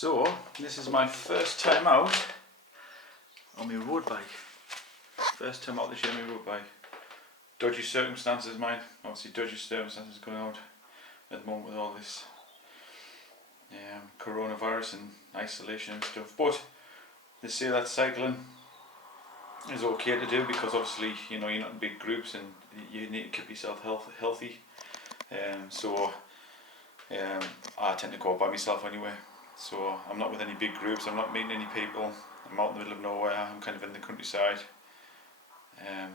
So, this is my first time out on my road bike. First time out this year on my road bike. Dodgy circumstances, mine. Obviously dodgy circumstances going on at the moment with all this coronavirus and isolation and stuff. But they say that cycling is okay to do because obviously, you know, you're not in big groups and you need to keep yourself healthy. I tend to go by myself anyway. So I'm not with any big groups, I'm not meeting any people, I'm out in the middle of nowhere, I'm kind of in the countryside.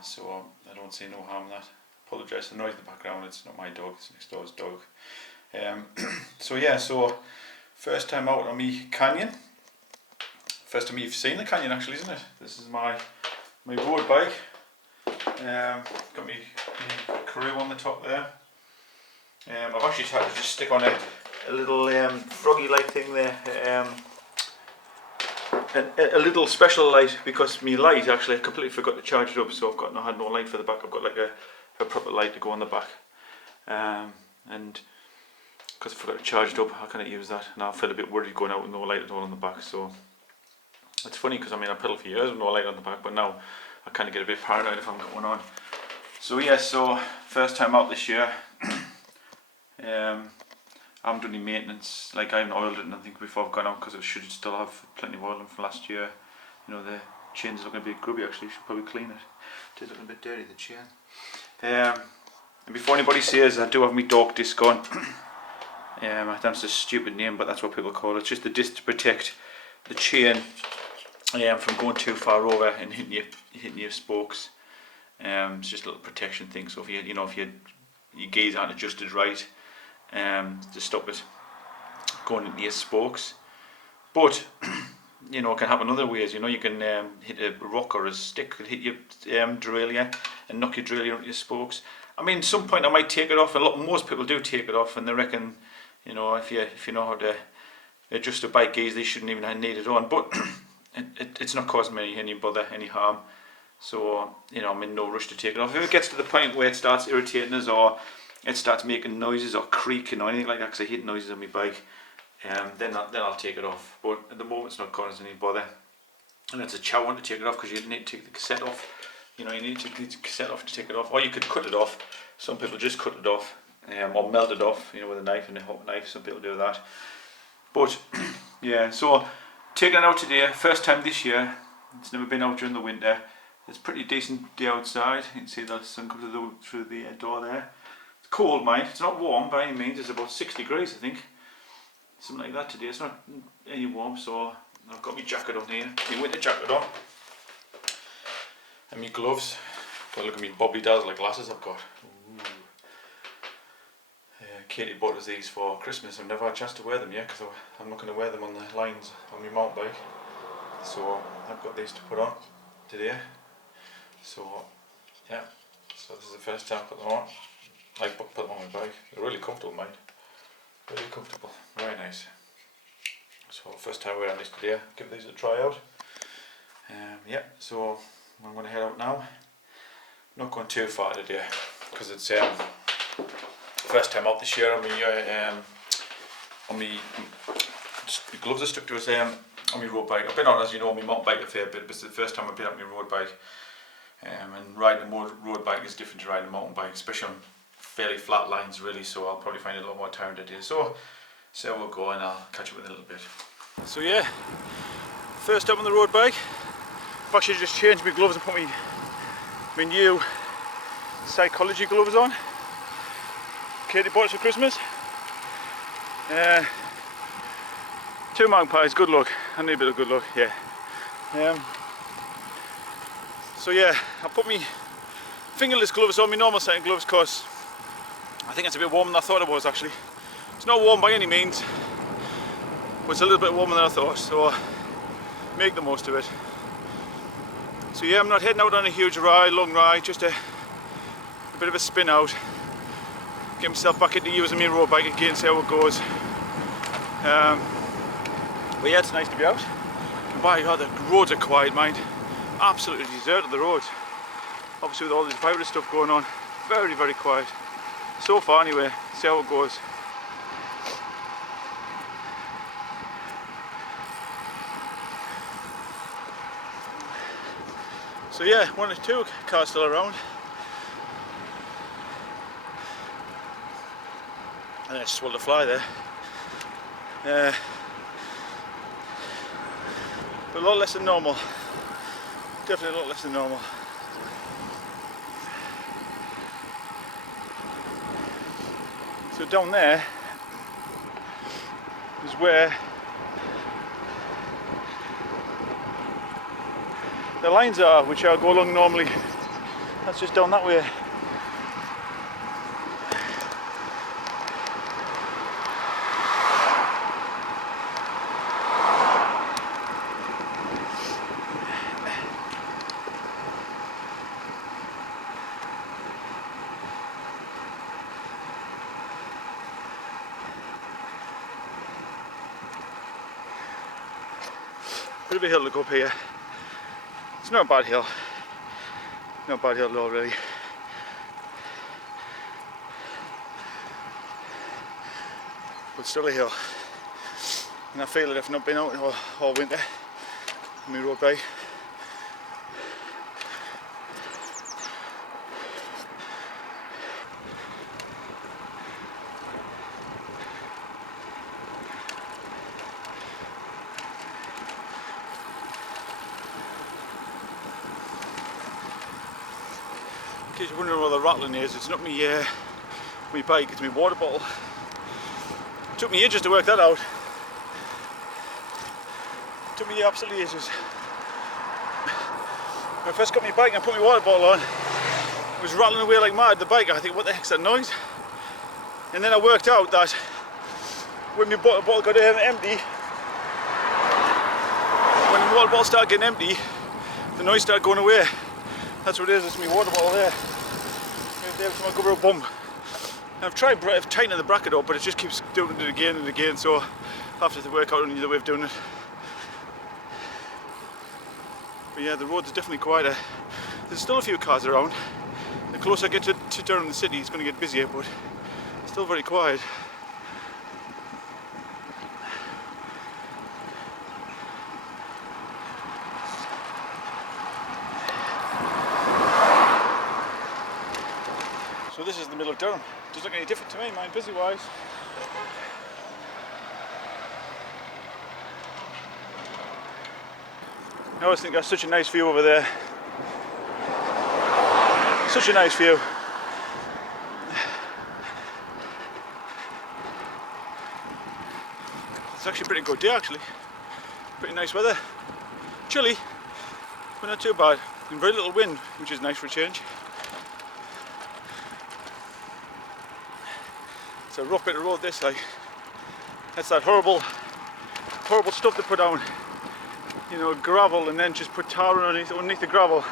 So I don't see no harm in that. Apologise for the noise in the background, it's not my dog, it's next door's dog. So first time out on me canyon. First time you've seen the canyon actually, isn't it? This is my road bike. Got me crew on the top there. I've actually tried to just stick on a little froggy light thing there, a little special light, because my light actually I completely forgot to charge it up, so I had no light for the back. I've got like a proper light to go on the back, and because I forgot to charge it up I can't use that. Now I feel a bit worried going out with no light at all on the back. So it's funny because I mean I pedal for years with no light on the back, but now I kind of get a bit paranoid if I'm going on. So yeah, so first time out this year. I haven't done any maintenance, like I haven't oiled it and I think before I've gone out, because I should still have plenty of oil in from last year. You know, the chain's looking a bit grubby actually, should probably clean it. It is looking a bit dirty, the chain. And before anybody says, I do have my dog disc on. That's a stupid name, but that's what people call it. It's just the disc to protect the chain from going too far over and hitting your spokes. It's just a little protection thing, so if your gears aren't adjusted right, to stop it going into your spokes. But you know, it can happen other ways. You know, you can hit a rock or a stick could hit your derailleur and knock your derailleur into your spokes. I mean, at some point I might take it off. Most people do take it off, and they reckon, you know, if you know how to adjust a bike gears, they shouldn't even need it on. But it's not causing me any bother, any harm. So you know, I'm in no rush to take it off. If it gets to the point where it starts irritating us, or it starts making noises or creaking or anything like that, because I hate noises on my bike, then I'll take it off. But at the moment it's not causing any bother. And it's a chow one to take it off, because you need to take the cassette off. You know, you need to take the cassette off to take it off. Or you could cut it off. Some people just cut it off, or melt it off, you know, with a knife and a hot knife. Some people do that. But yeah, so taking it out today, first time this year. It's never been out during the winter. It's a pretty decent day outside. You can see the sun comes through the door there. Cold, mind. It's not warm by any means. It's about 6 degrees, I think, something like that today. It's not any warm, so I've got my jacket on here, my winter jacket on, and my gloves. Got look at me Bobby Dazzler glasses I've got. Katie bought us these for Christmas. I've never had a chance to wear them yet, because I'm not going to wear them on the lines on my mountain bike. So I've got these to put on today. So yeah, so this is the first time I put them on. I put them on my bike. They're really comfortable, mind. Really comfortable. Very nice. So first time wearing this today. Give these a try out. Yeah, so I'm going to head out now. Not going too far today, because it's first time out this year on me gloves are stuck to us on my road bike. I've been out, as you know, on my mountain bike a fair bit, but it's the first time I've been on my road bike. And riding a road bike is different to riding a mountain bike, especially on fairly flat lines really, so I'll probably find it a lot more tiring today. So we'll go, and I'll catch up with a little bit. So yeah, first up on the road bike. I've actually just changed my gloves and put my new psychology gloves on. Katie bought us for Christmas. 2 magpies, good luck. I need a bit of good luck, yeah. So yeah, I put my fingerless gloves on, my normal setting gloves, because I think it's a bit warmer than I thought it was actually. It's not warm by any means, but it's a little bit warmer than I thought, so make the most of it. So yeah, I'm not heading out on a huge ride, long ride, just a bit of a spin out. Get myself back into using my road bike again, see how it goes. But yeah, it's nice to be out. By God, the roads are quiet, mind. Absolutely deserted, the roads. Obviously with all this virus stuff going on, very, very quiet. So far anyway, see how it goes. So yeah, 1 or 2 cars still around. And it's just want to fly there. But a lot less than normal. Definitely a lot less than normal. So down there is where the lines are, which I go along normally. That's just down that way. Bit of a hill to go up here. It's not a bad hill. Not a bad hill at all, really. But still a hill. And I feel it if I've not been out all winter on my road bike. In case you're wondering what the rattling is, it's not my bike, it's my water bottle. It took me ages to work that out. It took me absolutely ages. When I first got my bike and I put my water bottle on, it was rattling away like mad, the bike. I think, what the heck's that noise? And then I worked out that when my water bottle got empty, when the water bottle started getting empty, the noise started going away. That's what it is, it's my water bottle there. Every time I go over a bump. And I've tried tightening the bracket up, but it just keeps doing it again and again, so I have to work out another way of doing it. But yeah, the roads are definitely quieter. There's still a few cars around. The closer I get to Durham, the city, it's going to get busier, but it's still very quiet. So this is the middle of Durham. Doesn't look any different to me, mine busy wise. I always think that's such a nice view over there. Such a nice view. It's actually a pretty good day actually. Pretty nice weather. Chilly, but not too bad. And very little wind, which is nice for a change. It's a rough bit of road this, like. That's that horrible stuff they put down. You know, gravel, and then just put tar underneath the gravel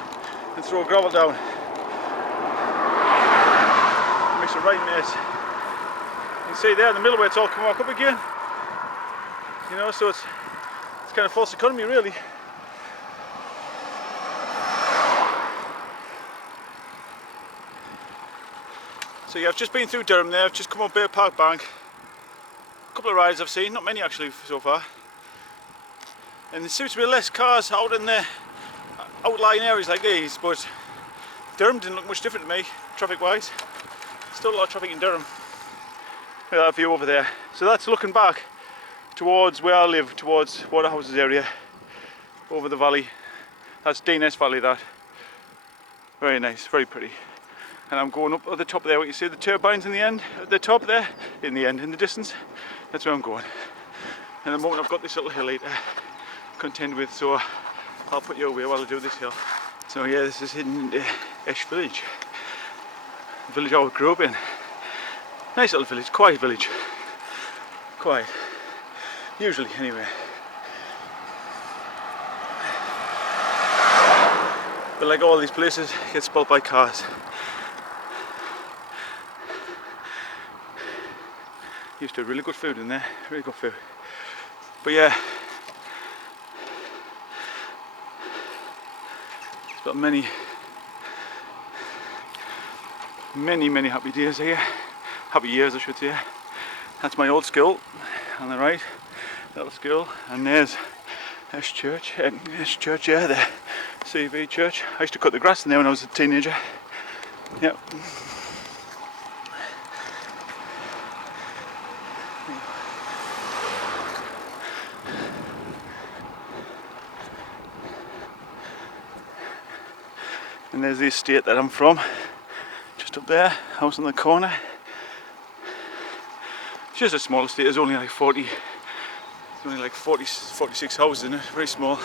and throw gravel down. It makes a right mess. You can see there in the middle where it's all come back up again. You know, so it's kind of false economy really. So yeah, I've just been through Durham there, I've just come up Bear Park Bank. A couple of rides I've seen, not many actually so far. And there seems to be less cars out in the outlying areas like these, but Durham didn't look much different to me, traffic wise. Still a lot of traffic in Durham. Look at that view over there. So that's looking back towards where I live, towards Waterhouses area, over the valley. That's Dean-Ness Valley, that. Very nice, very pretty. And I'm going up at the top there, what you see the turbines in the end, at the top there, in the distance. That's where I'm going. And at the moment I've got this little hill to contend with, so I'll put you away while I do this hill. So yeah, this is in Esh Village. The village I grew up in. Nice little village, quiet village. Quiet. Usually, anyway. But like all these places, it gets spoilt by cars. Used to have really good food in there, really good food. But yeah, it's got many happy days here. Happy years I should say. That's my old school on the right, little school, and there's There's church, yeah, the CV church. I used to cut the grass in there when I was a teenager. Yep. And there's the estate that I'm from, just up there, house on the corner. It's just a small estate, there's only like 46 houses in it, very small.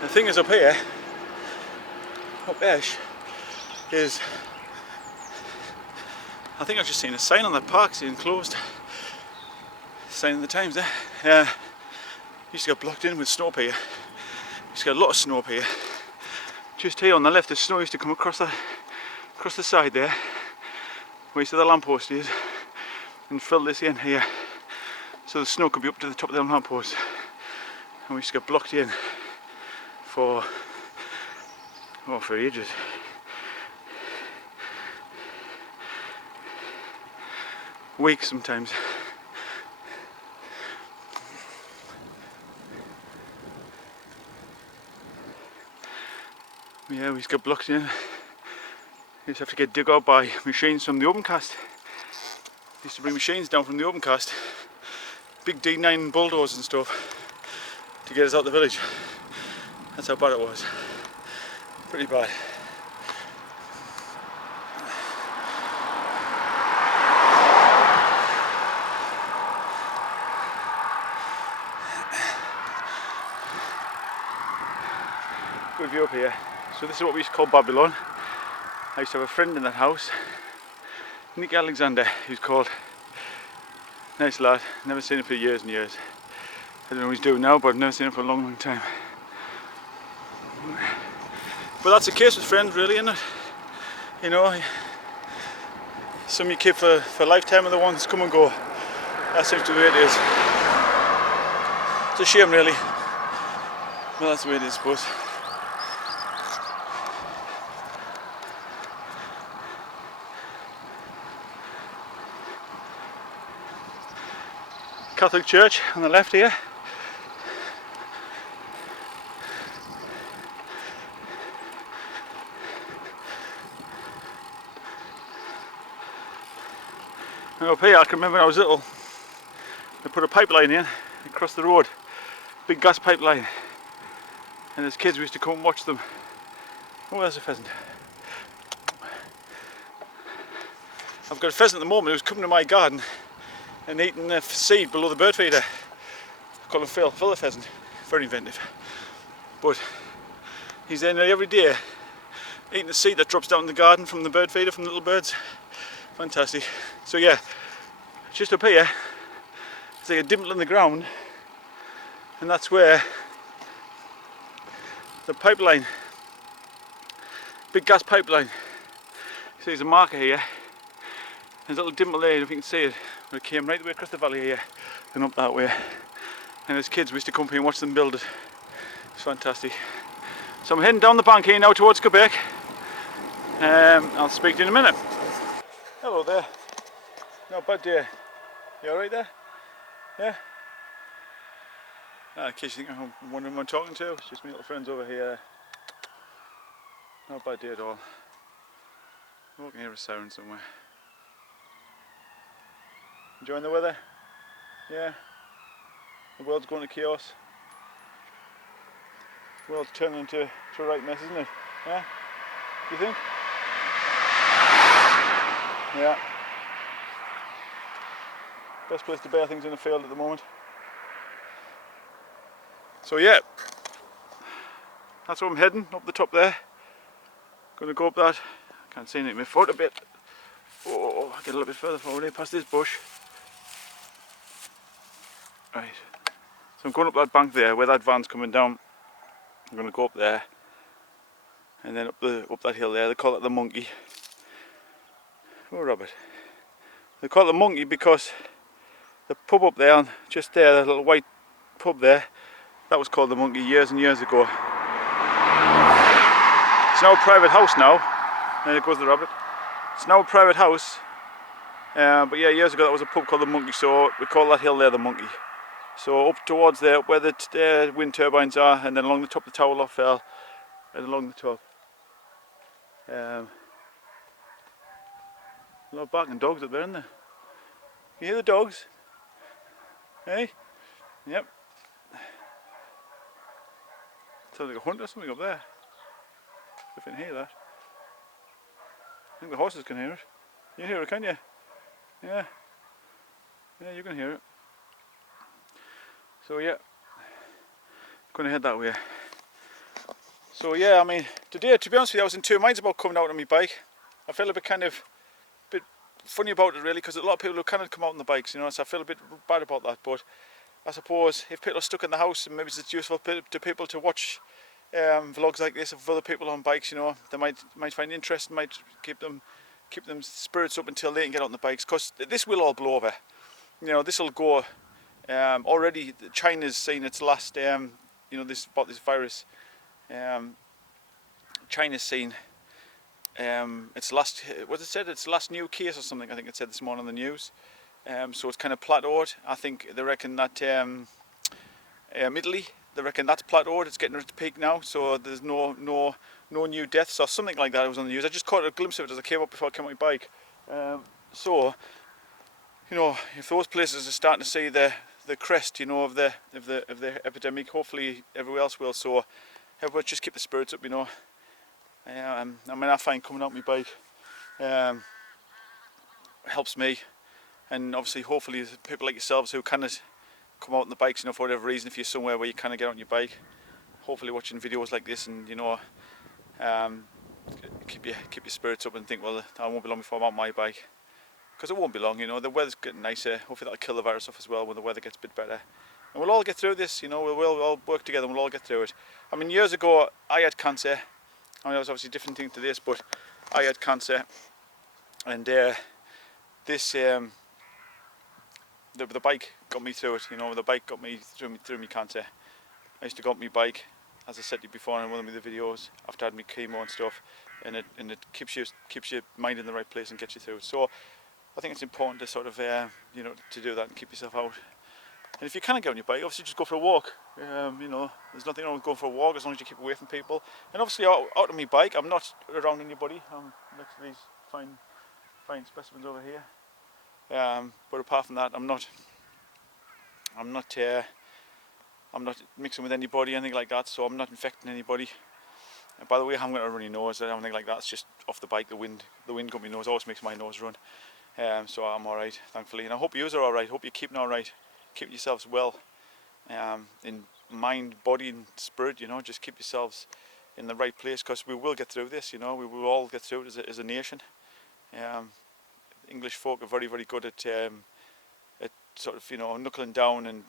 The thing is up here, up Ash, is I think I've just seen a sign on the park saying closed. Sign in the Times there. Used to get blocked in with snow up here. Used to get a lot of snow up here. Just here on the left, the snow used to come across the side there, where you see the lamppost is, and fill this in here. So the snow could be up to the top of the lamppost. And we used to get blocked in for ages. Weeks sometimes. Yeah, we used to get blocked in. We used to have to get dug out by machines from the Opencast. Used to bring machines down from the Opencast, big D9 bulldozers and stuff, to get us out the village. That's how bad it was. Pretty bad. Good view up here. So this is what we used to call Babylon. I used to have a friend in that house, Nick Alexander, who's called. Nice lad, never seen him for years and years. I don't know what he's doing now, but I've never seen him for a long time. But that's the case with friends really, isn't it? You know, some you keep for a lifetime, and the ones come and go. That seems to be the way it is. It's a shame really. Well, that's the way it is, I suppose. Catholic Church on the left here. And up here, I can remember when I was little, they put a pipeline in across the road, big gas pipeline, and as kids we used to come and watch them. Oh, there's a pheasant. I've got a pheasant at the moment who's coming to my garden and eating the seed below the bird feeder. I call him Phil the pheasant. Very inventive. But he's there nearly every day eating the seed that drops down in the garden from the bird feeder from the little birds. Fantastic. So yeah, just up here, there's like a dimple in the ground, and that's where the pipeline, big gas pipeline. So there's a marker here. There's a little dimple there, if you can see it. It came right the way across the valley here and up that way. And as kids we used to come here and watch them build it. It's fantastic. So I'm heading down the bank here now towards Quebec. I'll speak to you in a minute. Hello there. Not bad day. You alright there? Yeah? In case you think I'm wondering who I'm talking to, it's just my little friends over here. Not bad day at all. I'm walking here a siren somewhere. Enjoying the weather? Yeah? The world's going to chaos. The world's turning into a right mess, isn't it? Yeah? You think? Yeah. Best place to bear things in the field at the moment. So yeah, that's where I'm heading, up the top there. Gonna go up that. I can't see anything, my foot a bit. Oh, I'll get a little bit further forward here, past this bush. Right, so I'm going up that bank there, where that van's coming down. I'm gonna go up there, and then up that hill there. They call it the Monkey. Oh, Robert. They call it the Monkey because the pub up there, just there, the little white pub there, that was called the Monkey years and years ago. now a private house now. There goes the rabbit. It's now a private house. But yeah, years ago that was a pub called the Monkey, so we call that hill there the Monkey. So up towards there, where the wind turbines are, and then along the top of the Tower Loft Fell, and along the top. A lot of barking dogs up there, isn't there? You hear the dogs? Hey? Yep. Sounds like a hunt or something up there. If you can hear that. I think the horses can hear it. You can hear it, can you? Yeah. Yeah, you can hear it. So yeah, gonna head that way. So yeah, I mean, today, to be honest with you, I was in two minds about coming out on my bike. I felt a bit funny about it really, because a lot of people who cannot come out on the bikes, you know, so I feel a bit bad about that. But I suppose if people are stuck in the house, and maybe it's useful to people to watch vlogs like this of other people on bikes, you know, they might find interest, might keep them spirits up until they can get on the bikes, because this will all blow over. You know, this will go. Already China's seen its last, you know, this virus. China's seen its last, what it said, its last new case or something, I think it said this morning on the news. So it's kind of plateaued. I think they reckon that Italy, they reckon that's plateaued, it's getting to its peak now, so there's no new deaths or something like that. It was on the news. I just caught a glimpse of it as I came up before I came on my bike. So, you know, if those places are starting to see the crest, you know, of the epidemic, hopefully everywhere else will. So everyone just keep the spirits up, you know. I mean, I find coming out my bike helps me, and obviously, hopefully, people like yourselves who cannot come out on the bikes, you know, for whatever reason, if you're somewhere where you kind of get on your bike, hopefully watching videos like this, and you know, keep your spirits up and think, well, I won't be long before I'm on my bike. Because it won't be long, you know, the weather's getting nicer. Hopefully that'll kill the virus off as well when the weather gets a bit better. And we'll all get through this, you know, we'll all work together and we'll all get through it. I mean, years ago I had cancer. I mean, it was obviously a different thing to this, but I had cancer. And the bike got me through it, you know, the bike got me through my cancer. I used to go on my bike, as I said to you before in one of the videos, after I had my chemo and stuff, and it keeps your mind in the right place and gets you through it. So I think it's important to sort of, you know, to do that and keep yourself out. And if you can't get on your bike, obviously just go for a walk. You know, there's nothing wrong with going for a walk as long as you keep away from people. And obviously out on my bike, I'm not around anybody. I'm next to these fine specimens over here. But apart from that, I'm not mixing with anybody, anything like that. So I'm not infecting anybody. And by the way, I haven't got a runny nose or anything like that. It's just off the bike. The wind got my nose. Always makes my nose run. So I'm alright, thankfully, and I hope you are alright. Hope you're keeping alright, keep yourselves well, in mind, body and spirit, you know, just keep yourselves in the right place, because we will get through this, you know, we will all get through it as a nation. English folk are very, very good at sort of, you know, knuckling down and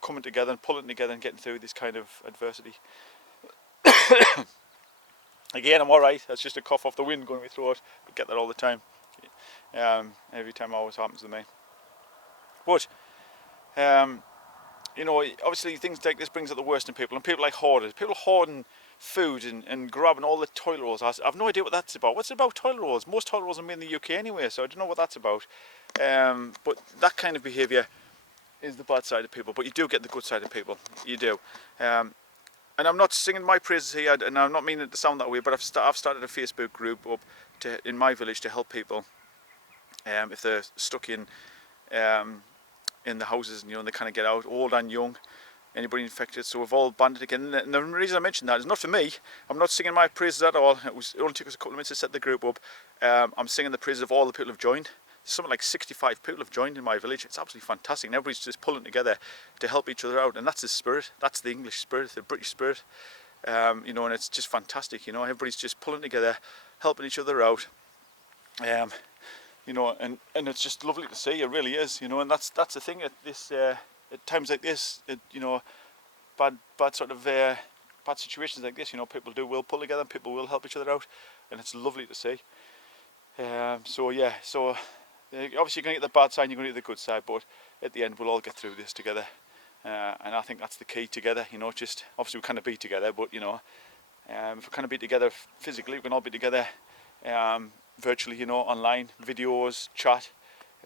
coming together and pulling together and getting through this kind of adversity. Again, I'm alright, that's just a cough off the wind going through my throat. I get that all the time. Every time it always happens to me. But you know, obviously things like this brings out the worst in people, and people like hoarders, people hoarding food and grabbing all the toilet rolls. I've no idea what that's about. What's it about, toilet rolls? Most toilet rolls are made in the UK anyway, so I don't know what that's about. But that kind of behaviour is the bad side of people, but you do get the good side of people, you do. And I'm not singing my praises here, and I'm not meaning it to sound that way, but I've started a Facebook group up in my village to help people if they're stuck in the houses, and you know, they kind of get out, old and young, anybody infected. So we've all banded together. And the reason I mention that is not for me. I'm not singing my praises at all. It only took us a couple of minutes to set the group up. I'm singing the praises of all the people who've joined. Something like 65 people have joined in my village. It's absolutely fantastic, and everybody's just pulling together to help each other out, and that's the spirit. That's the English spirit, the British spirit. You know, and it's just fantastic. You know, everybody's just pulling together, helping each other out. You know, and it's just lovely to see. It really is. You know, and that's the thing at this at times like this. You know, bad sort of bad situations like this. You know, people will pull together, and people will help each other out, and it's lovely to see. So yeah, so. Obviously you're going to get the bad side, you're going to get the good side, but at the end we'll all get through this together, and I think that's the key, together, you know. Just obviously we kind of be together, but you know, If we can't be together physically, we can all be together virtually, you know, online, videos, chat,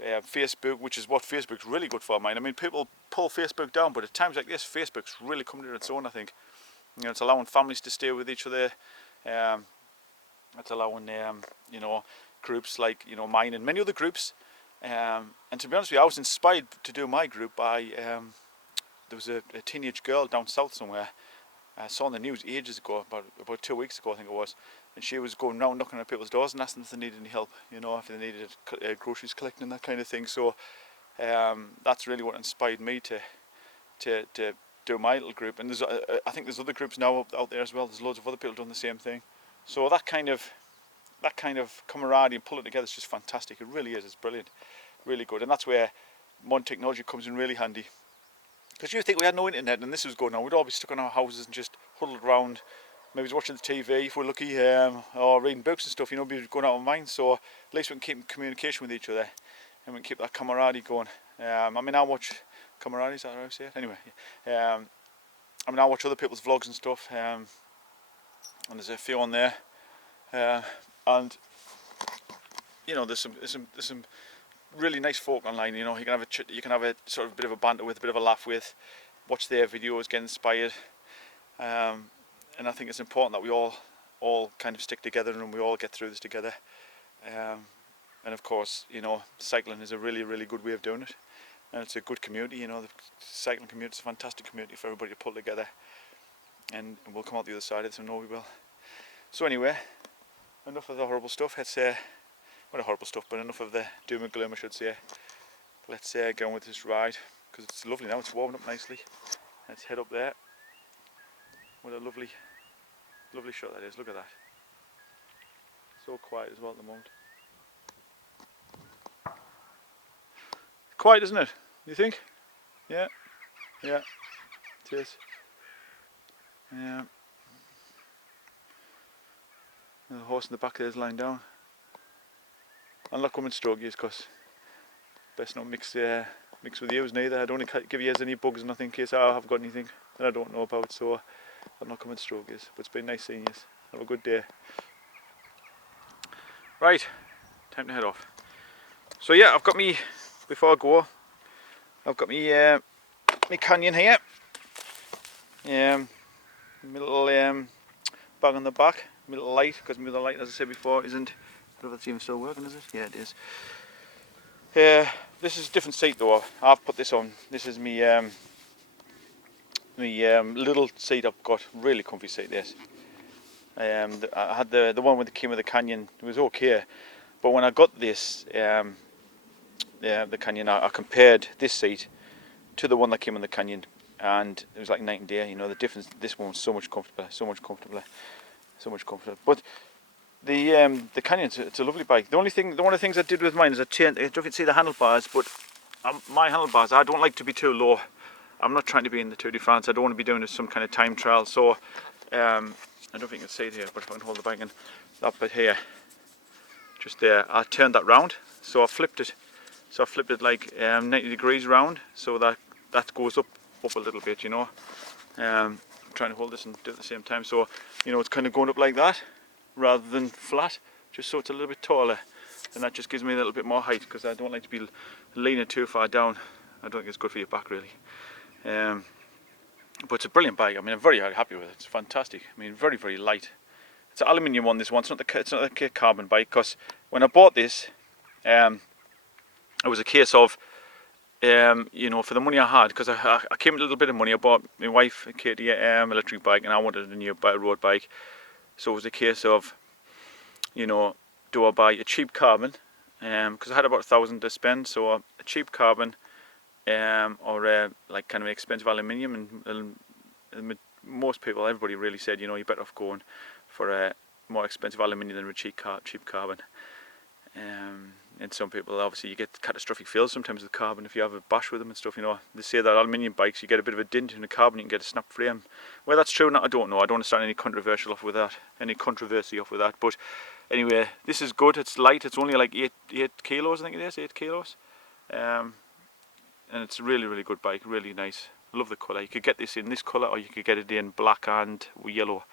Facebook, which is what Facebook's really good for, I mean, people pull Facebook down, but at times like this, Facebook's really come to its own, I think. You know, it's allowing families to stay with each other. It's allowing, you know, groups like, you know, mine and many other groups. And to be honest with you, I was inspired to do my group by, there was a teenage girl down south somewhere. I saw on the news ages ago, about 2 weeks ago I think it was, and she was going round knocking on people's doors and asking if they needed any help, you know, if they needed groceries collecting and that kind of thing. So that's really what inspired me to do my little group. And there's, I think there's other groups now out there as well. There's loads of other people doing the same thing. So that kind of camaraderie and pulling it together is just fantastic. It really is. It's brilliant, really good. And that's where modern technology comes in really handy. Because you think we had no internet and this was going on, we'd all be stuck in our houses and just huddled around, maybe watching the TV if we're lucky, or reading books and stuff, you know, be going out of mind. So at least we can keep in communication with each other and we can keep that camaraderie going. I mean, I watch camaraderie, is that how I say it? Anyway, I mean, I watch other people's vlogs and stuff, and there's a few on there, and you know, there's some really nice folk online. You know, you can have a sort of bit of a banter with, a bit of a laugh with, watch their videos, get inspired, and I think it's important that we all kind of stick together and we all get through this together. And of course, you know, cycling is a really good way of doing it, and it's a good community. You know, the cycling community is a fantastic community for everybody to pull together, and we'll come out the other side of it, so no we will. So anyway, enough of the horrible stuff. Let's not horrible stuff, but enough of the doom and gloom, I should say. Let's get on with this ride, because it's lovely now, it's warming up nicely. Let's head up there. What a lovely shot that is, look at that. So quiet as well at the moment. Quiet, isn't it? You think? Yeah, it is. Yeah. The horse in the back there is lying down. I'm not coming to stroke you, because best not mix with yous neither. I don't want to give you any bugs or nothing in case I have got anything that I don't know about, so I'm not coming to stroke you. But it's been nice seeing you. Have a good day. Right, time to head off. So yeah, I've got me, before I go, I've got me Canyon here. My little bag on the back, my little light, because my other light, as I said before, isn't, I don't know if it's even still working, is it? Yeah, it is. This is a different seat though. I've put this on. This is me little seat I've got. Really comfy seat, this. I had the one with came with the Canyon. It was okay, but when I got this, the Canyon, I compared this seat to the one that came in the Canyon, and it was like night and day. You know, the difference. This one was so much comfortable, so much comfortable. But the Canyon, it's a lovely bike. One of the things I did with mine is I don't know if you can see the handlebars, but my handlebars, I don't like to be too low. I'm not trying to be in the Tour de France. I don't want to be doing some kind of time trial. So I don't know if you can see it here, but if I can hold the bike in, that bit here, just there, I turned that round. So I flipped it. So I flipped it like 90 degrees round, so that goes up a little bit, you know. I'm trying to hold this and do it at the same time, so you know it's kind of going up like that rather than flat, just so it's a little bit taller, and that just gives me a little bit more height, because I don't like to be leaning too far down. I don't think it's good for your back really. But it's a brilliant bike. I mean, I'm very happy with it. It's fantastic. I mean, very light. It's an aluminium one. This one. It's not a carbon bike, because when I bought this, it was a case of, you know, for the money I had, because I came with a little bit of money. I bought my wife a KTM electric bike, and I wanted a new road bike. So it was a case of, you know, do I buy a cheap carbon, because I had about 1,000 to spend, so a cheap carbon, or like kind of an expensive aluminium, and most people, everybody really said, you know, you're better off going for a more expensive aluminium than a cheap carbon. And some people, obviously, you get catastrophic fails sometimes with carbon if you have a bash with them and stuff, you know. They say that aluminium bikes, you get a bit of a dint in the carbon, you can get a snap frame. Well, that's true or not, I don't know. I don't want to start any controversy off with that. But anyway, this is good. It's light. It's only like 8 kilos, I think it is, 8 kilos. And it's a really good bike, really nice. I love the colour. You could get this in this colour, or you could get it in black and yellow.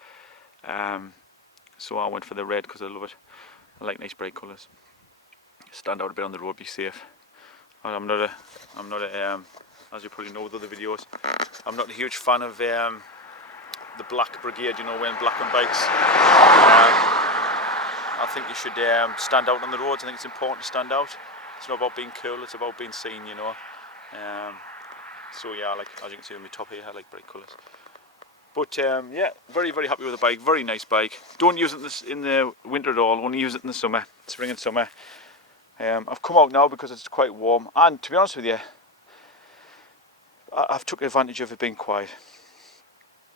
So I went for the red because I love it. I like nice bright colours. Stand out a bit on the road, be safe. I'm not a as you probably know with other videos, I'm not a huge fan of the black brigade, you know, wearing black on bikes. I think you should stand out on the roads. I think it's important to stand out. It's not about being cool, it's about being seen, you know. So yeah, like as you can see on my top here, I like bright colours. But yeah, very, very happy with the bike. Very nice bike. Don't use it in the winter at all. Only use it in the summer, spring and summer. I've come out now because it's quite warm. And to be honest with you, I've took advantage of it being quiet.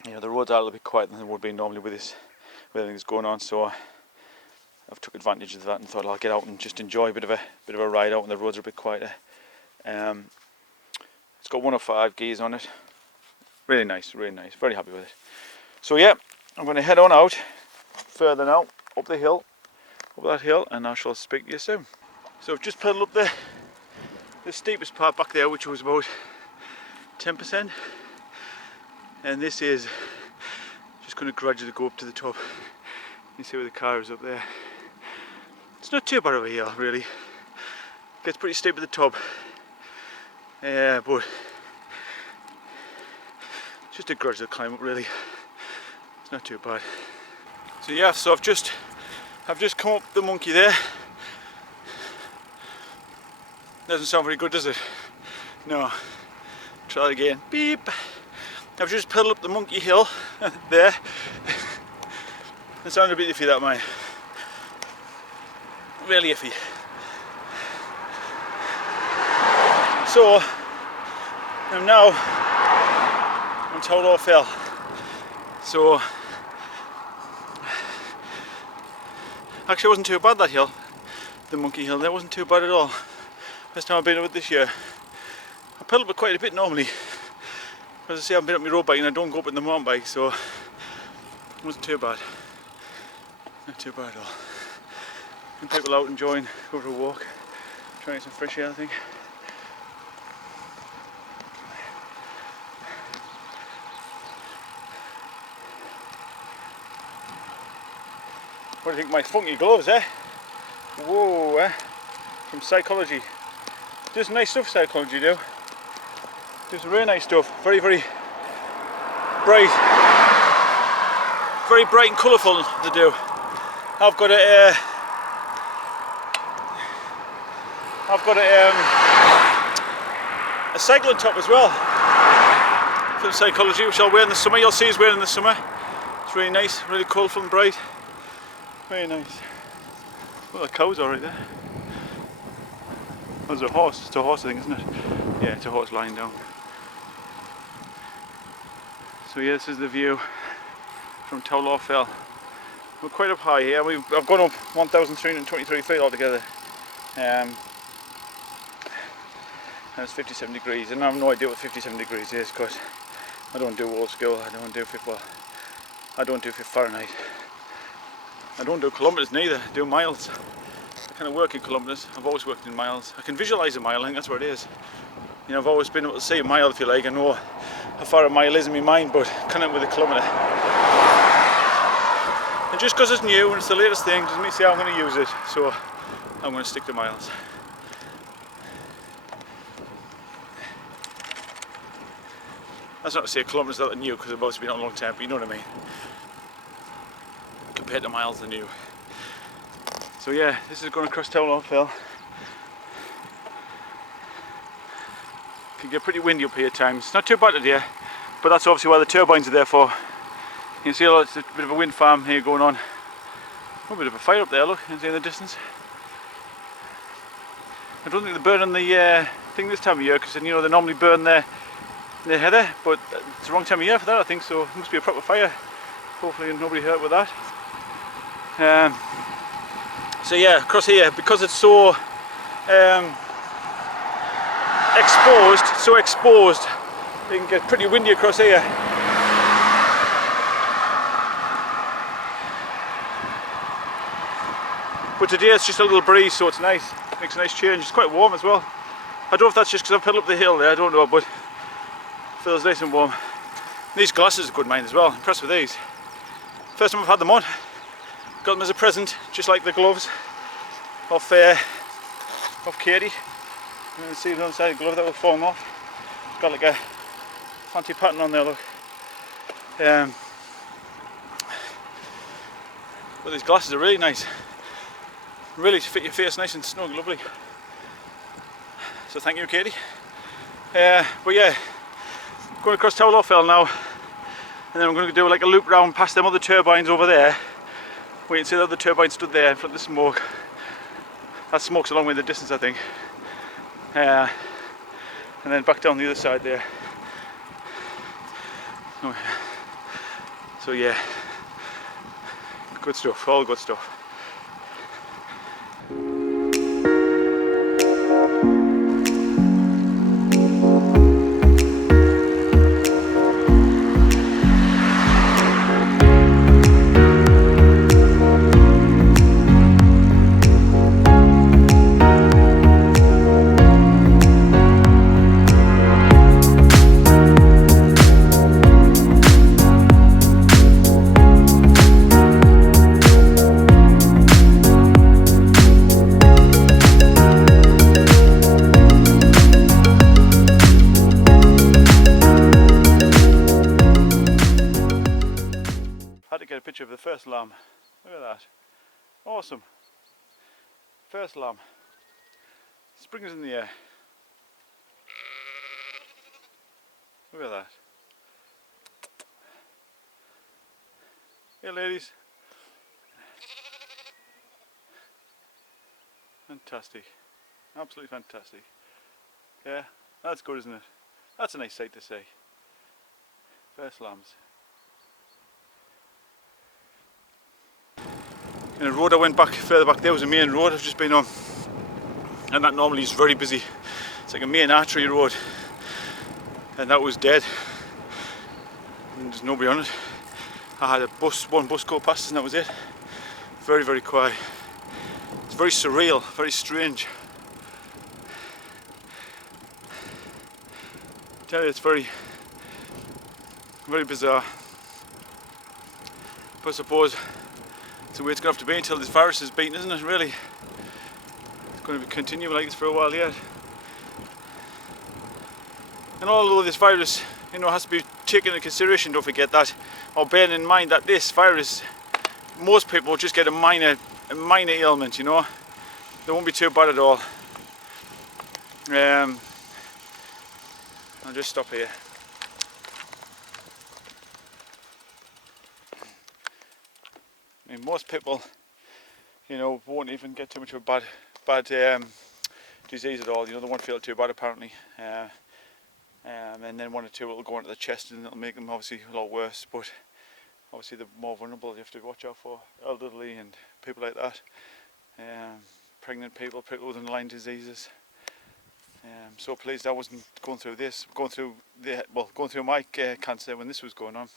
You know, the roads are a little bit quieter than they would be normally with everything that's going on. So I've took advantage of that and thought I'll get out and just enjoy a bit of a ride out when the roads are a bit quieter. It's got 105 gears on it. Really nice, really nice. Very happy with it. So yeah, I'm going to head on out further now, up the hill, up that hill, and I shall speak to you soon. So I've just pedalled up the steepest part back there, which was about 10%, and this is just going to gradually go up to the top. You see where the car is up there. It's not too bad over here really. It gets pretty steep at the top, but just a gradual climb up really. It's not too bad. So yeah, so I've just come up the monkey there. Doesn't sound very good, does it? No. Try again. Beep. I've just pedalled up the monkey hill there. It sounded a bit iffy, that mine. Really iffy. So I'm now on Towlow Fell. So actually it wasn't too bad, that hill. The monkey hill there wasn't too bad at all. First time I've been up it this year. I pedal up it quite a bit normally. As I say, I've been up my road bike and I don't go up in the mountain bike, so it wasn't too bad. Not too bad at all. And people out enjoying, go for a walk, trying to get some fresh air, I think. What do you think of my funky gloves, eh? Whoa, eh? From Psychology. Does nice stuff, Psychology do. Does really nice stuff. Very, very bright. Very bright and colourful to do. I've got a cycling top as well from Psychology, which I'll wear in the summer. You'll see us wearing in the summer. It's really nice, really colourful and bright. Very nice. Well, the cows are right there. There's a horse. It's a horse, I think, isn't it? Yeah, it's a horse lying down. So yeah, this is the view from Towlow Fell. We're quite up high here. I've gone up 1,323 feet altogether. And it's 57 degrees, and I have no idea what 57 degrees is because I don't do old school. I don't do Fahrenheit. I don't do kilometres neither. I do miles. I kind of work in kilometres. I've always worked in miles. I can visualise a mile. I think that's what it is. You know, I've always been able to see a mile, if you like. I know how far a mile is in my mind, but kind of with a kilometre. And just because it's new and it's the latest thing doesn't mean I'm going to use it. So I'm going to stick to miles. That's not to say kilometres that are new because they've always been on a long time, but you know what I mean. Compared to miles, they're new. So yeah, this is going across Towlow Fell. Can get pretty windy up here at times. Not too bad today, but that's obviously why the turbines are there for. You can see it's a bit of a wind farm here going on. Oh, a bit of a fire up there, look, you can see in the distance. I don't think they're burning the thing this time of year, because you know they normally burn their heather, but it's the wrong time of year for that, I think, so it must be a proper fire. Hopefully nobody hurt with that. So yeah, across here, because it's so exposed, it can get pretty windy across here. But today it's just a little breeze, so it's nice. Makes a nice change. It's quite warm as well. I don't know if that's just because I've pedalled up the hill there, I don't know, but it feels nice and warm. These glasses are good, mine as well. I'm impressed with these. First time I've had them on. Got them as a present, just like the gloves of Katie. You can see the other side of the glove that was falling off. Got like a fancy pattern on there, look. But these glasses are really nice. Really fit your face nice and snug, lovely. So thank you, Katie. But yeah, going across Tower Fell now, and then I'm going to do like a loop round past them other turbines over there. We can see the other turbine stood there in front of the smoke. That smoke's a long way in the distance, I think. And then back down the other side there. So yeah, good stuff, all good stuff. Get a picture of the first lamb. Look at that. Awesome. First lamb. Springs in the air. Look at that. Hey ladies. Fantastic. Absolutely fantastic. Yeah, that's good, isn't it? That's a nice sight to see. First lambs. And the road I went back further back there was a main road I've just been on, and that normally is very busy. It's like a main artery road, and that was dead. And there's nobody on it. I had one bus go past us, and that was it. Very, very quiet. It's very surreal, very strange. I tell you, it's very, very bizarre. But I suppose it's the way it's going to have to be until this virus is beaten, isn't it, really? It's going to continue like this for a while yet. And although this virus, has to be taken into consideration, don't forget that, or bearing in mind that this virus, most people just get a minor ailment, They won't be too bad at all. I'll just stop here. I mean, most people, won't even get too much of a bad disease at all. They won't feel too bad apparently. And then one or two will go into the chest, and it'll make them obviously a lot worse. But obviously the more vulnerable you have to watch out for, elderly and people like that, pregnant people with underlying diseases. So pleased I wasn't going through this, going through my cancer when this was going on.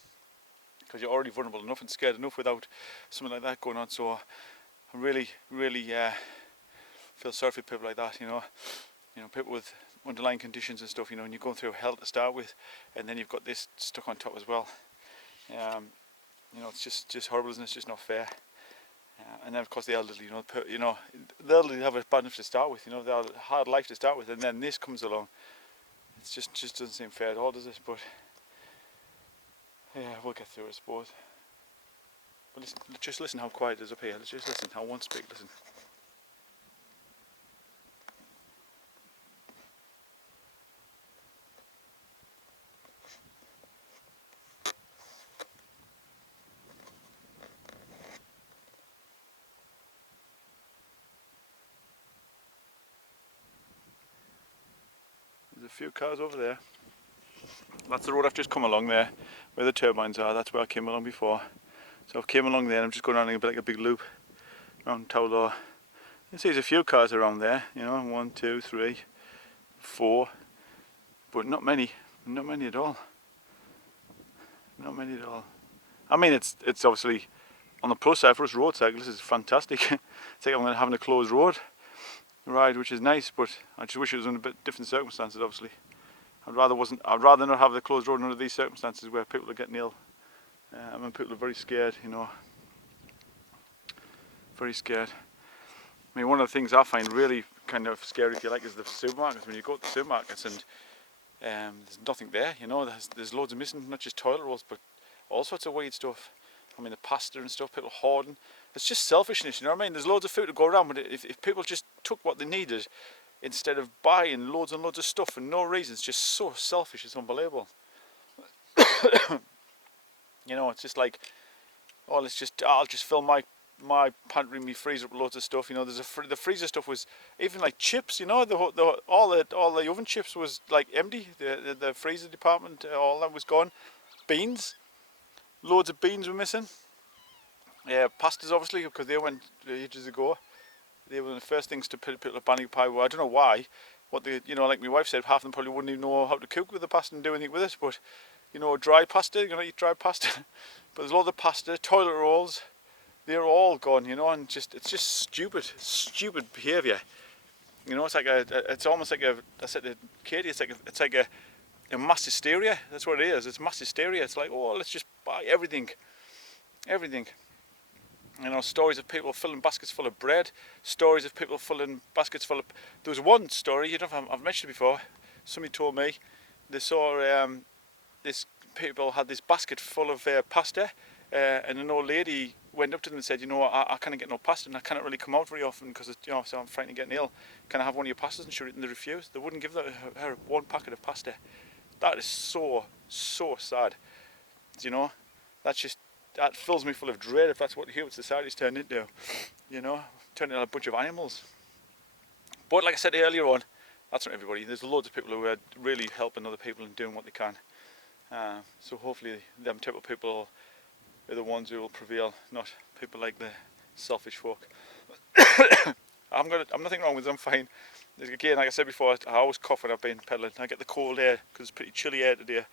Because you're already vulnerable enough and scared enough without something like that going on. So I really, really feel sorry for people like that. People with underlying conditions and stuff. And you're going through hell to start with, and then you've got this stuck on top as well. It's just horrible, isn't it? It's just not fair. And then of course the elderly. The elderly have a bad enough to start with. They have a hard life to start with, and then this comes along. It just doesn't seem fair at all, does it? But yeah, we'll get through it, I suppose. But just listen how quiet it is up here. Let's just listen. I won't speak, listen. There's a few cars over there. That's the road I've just come along there, where the turbines are. That's where I came along before. So I've came along there and I'm just going around like a big loop around Towler. You can see there's a few cars around there, 1, 2, 3, 4, but not many at all. Not many at all. I mean, it's obviously on the plus side for us road cyclists. It's fantastic. It's like I'm having a closed road ride, which is nice, but I just wish it was under a bit different circumstances. Obviously, I'd rather not have the closed road under these circumstances where people are getting ill And people are very scared, you know. Very scared. I mean, one of the things I find really kind of scary, if you like, is the supermarkets. When you go to the supermarkets and there's nothing there, you know, there's loads of missing, not just toilet rolls, but all sorts of weird stuff. I mean, the pasta and stuff, people hoarding. It's just selfishness, you know what I mean? There's loads of food to go around, but if people just took what they needed instead of buying loads and loads of stuff for no reason, it's just so selfish, it's unbelievable. You know, it's just like, oh, I'll just fill my pantry, my freezer with loads of stuff. You know, the freezer stuff was even like chips. You know, all the oven chips was like empty. The freezer department, all that was gone. Beans, loads of beans were missing. Yeah, pastas obviously, because they went ages ago. They were the first things to put a banning pie. Well, I don't know why. You know, like my wife said, half of them probably wouldn't even know how to cook with the pasta and do anything with it. But you know, dry pasta, you're gonna eat dry pasta. But there's loads of pasta, toilet rolls. They're all gone, you know, and it's just stupid behaviour. You know, it's almost like I said to Katie, it's like a mass hysteria. That's what it is. It's mass hysteria. It's like, oh, let's just buy everything. You know, stories of people filling baskets full of bread. Stories of people filling baskets full of. There was one story, you know, I've mentioned it before. Somebody told me they saw this people had this basket full of pasta, and an old lady went up to them and said, you know, I can't get no pasta and I can't really come out very often because, you know, so I'm frightened of getting ill. Can I have one of your pastas? And they refused. They wouldn't give her one packet of pasta. That is so sad. You know, that fills me full of dread if that's what human society's turned into. You know, turned into a bunch of animals. But like I said earlier on, that's not everybody. There's loads of people who are really helping other people and doing what they can. So hopefully them type of people are the ones who will prevail, not people like the selfish folk. I'm nothing wrong with them, I'm fine. Again, like I said before, I always cough when I've been pedalling. I get the cold air because it's pretty chilly air today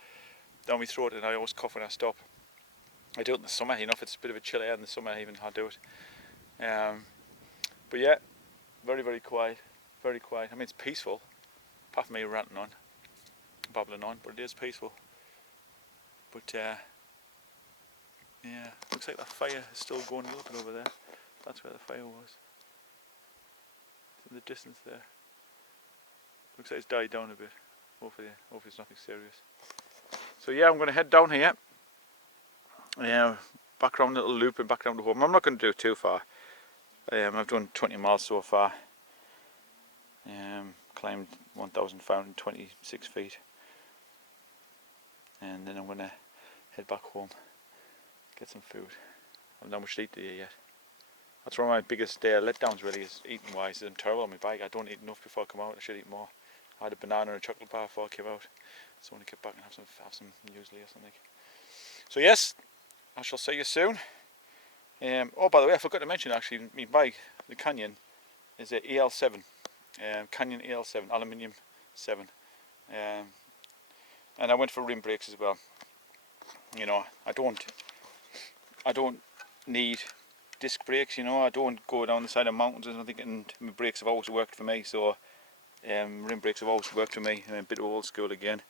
down my throat, and I always cough when I stop. I do it in the summer, you know, if it's a bit of a chilly air in the summer, I do it. But yeah, very quiet, very quiet. I mean, it's peaceful, apart from me ranting on, babbling on, but it is peaceful. But yeah, looks like that fire is still going a little bit over there. That's where the fire was. In the distance there. Looks like it's died down a bit. Hopefully it's nothing serious. So yeah, I'm going to head down here. Back around a little loop and back down to home. I'm not going to do it too far. I've done 20 miles so far. Climbed 1,526 feet. And then I'm going to head back home. Get some food. I haven't done much to eat today yet. That's one of my biggest letdowns really, is eating wise. I'm terrible on my bike. I don't eat enough before I come out. I should eat more. I had a banana and a chocolate bar before I came out. So I want to get back and have some muesli or something. So yes, I shall see you soon. Oh, by the way, I forgot to mention actually, my bike, the Canyon, is a EL7. Canyon EL7, aluminium 7. And I went for rim brakes as well. You know, I don't need disc brakes, you know. I don't go down the side of mountains or something, and my brakes have always worked for me, so rim brakes have always worked for me. I'm a bit old school again.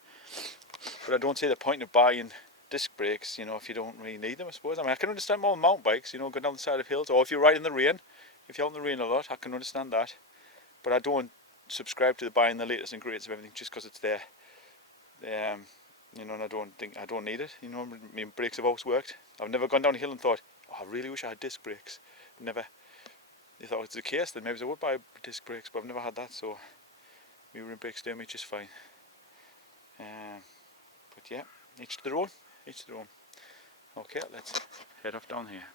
But I don't see the point of buying disc brakes, you know, if you don't really need them, I suppose. I mean, I can understand more mountain bikes, you know, going down the side of hills, or if you're riding in the rain, if you're out in the rain a lot, I can understand that. But I don't subscribe to buying the latest and greatest of everything just because it's there. You know, and I don't need it. You know, my brakes have always worked. I've never gone down a hill and thought, oh, I really wish I had disc brakes. Never. If that was the case, then maybe I would buy disc brakes, but I've never had that, so my rim brakes do me just fine. But yeah, each to their own. Okay, let's head off down here.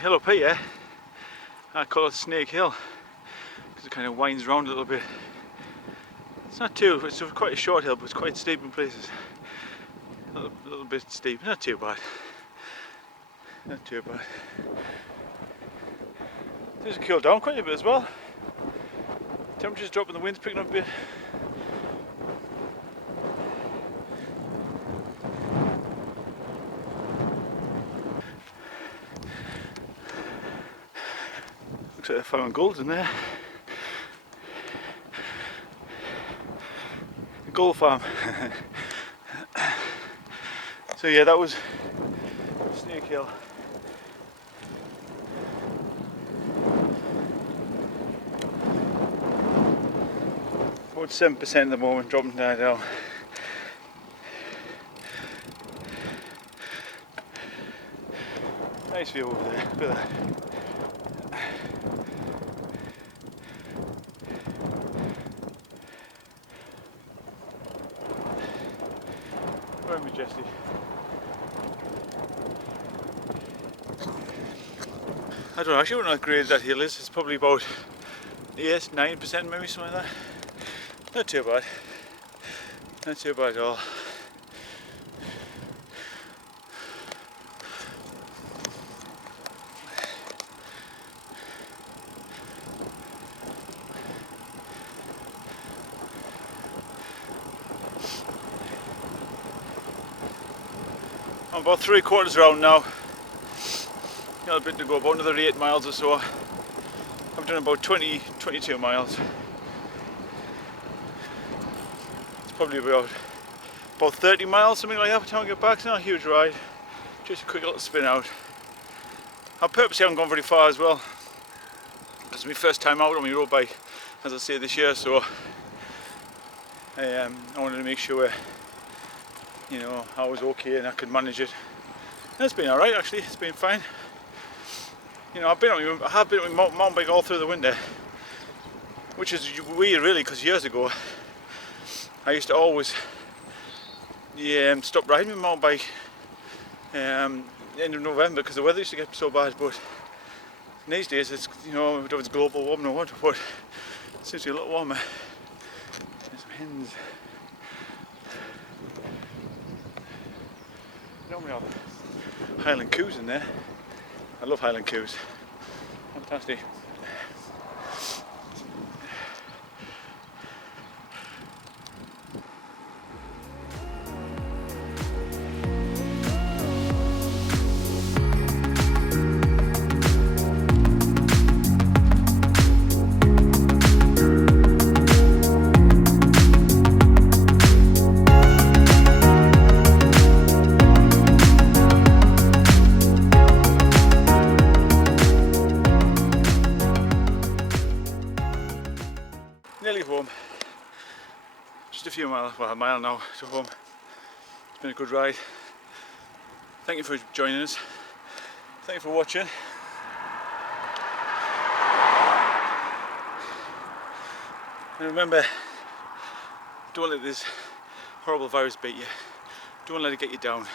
hill up here, I call it Snake Hill because it kind of winds round a little bit. It's quite a short hill, but it's quite steep in places. A little bit steep, not too bad. Not too bad. Things have cooled down quite a bit as well. Temperature's dropping, the wind's picking up a bit. Looks like they're finding gold in there. A gold farm. So yeah, that was Snake Hill. About 7% at the moment, dropping down. Nice view over there, look at that. Very majestic. I don't know, actually I don't know how great that hill is. It's probably about 8-9%, maybe something like that. Not too bad. Not too bad at all. I'm about 3/4 round now. Got a bit to go, about another 8 miles or so. I've done about 22 miles. It's probably about 30 miles, something like that by the time I get back. It's not a huge ride, just a quick little spin out. I purposely haven't gone very far as well. It's my first time out on my road bike, as I say, this year, so I wanted to make sure, you know, I was okay and I could manage it. And it's been alright actually, it's been fine. You know, I have been on my mountain bike all through the winter, which is weird really, because years ago I used to always stop riding my mountain bike end of November because the weather used to get so bad. But these days it's, you know, I don't know if it's global warming or what, but it seems to be a lot warmer. There's some hens. Normally have Highland coos in there. I love Highland coos. Fantastic. Nearly home. Just a few miles, well, a mile now to home. It's been a good ride. Thank you for joining us. Thank you for watching. And remember, don't let this horrible virus beat you. Don't let it get you down.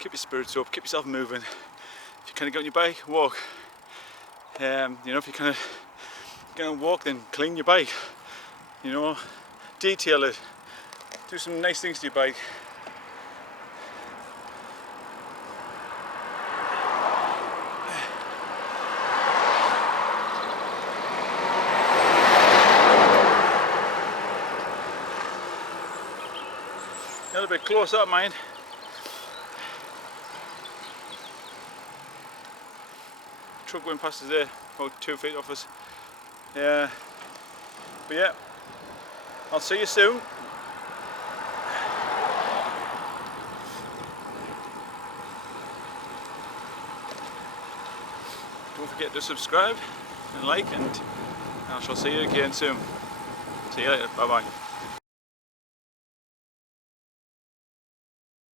Keep your spirits up, keep yourself moving. If you kind of get on your bike, walk. You know, if you kind of get on a walk, then clean your bike. You know, detail it. Do some nice things to your bike. A little bit close up, mind. Truck going past us there, about 2 feet off us. Yeah, but yeah, I'll see you soon. Don't forget to subscribe and like, and I shall see you again soon. See you later. Bye bye.